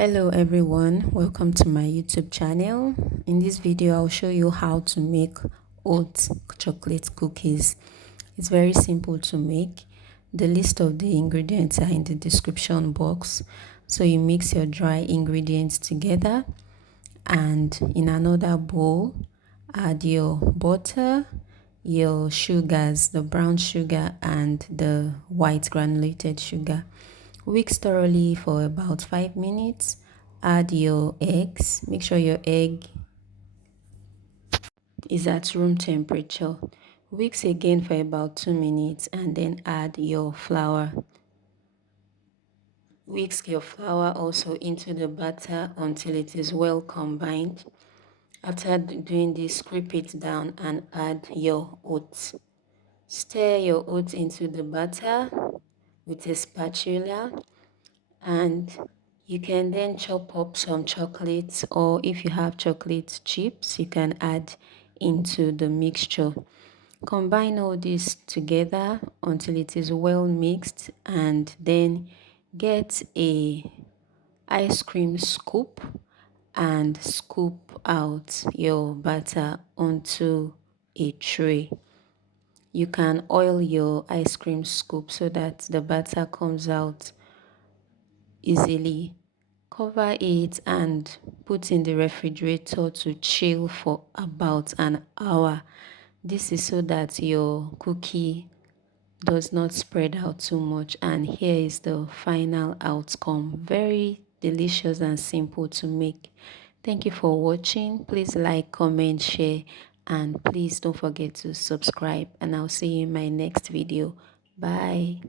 Hello everyone, welcome to my YouTube channel. In this video I'll show you how to make oat chocolate cookies. It's very simple to make. The list of the ingredients are in the description box. So you mix your dry ingredients together, and in another bowl add your butter, your sugars, the brown sugar and the white granulated sugar. Whisk thoroughly for about 5 minutes. Add your eggs. Make sure your egg is at room temperature. Whisk again for about 2 minutes and then add your flour. Whisk your flour also into the batter until it is well combined. After doing this, scrape it down and add your oats. Stir your oats into the batter with a spatula, and you can then chop up some chocolates, or if you have chocolate chips you can add into the mixture. Combine all this together until it is well mixed, and then get a ice cream scoop and scoop out your batter onto a tray. You can oil your ice cream scoop so that the batter comes out easily. Cover it and put in the refrigerator to chill for about an hour. This is so that your cookie does not spread out too much. And here is the final outcome. Very delicious and simple to make. Thank you for watching. Please like, comment, share, and please don't forget to subscribe, and I'll see you in my next video. Bye.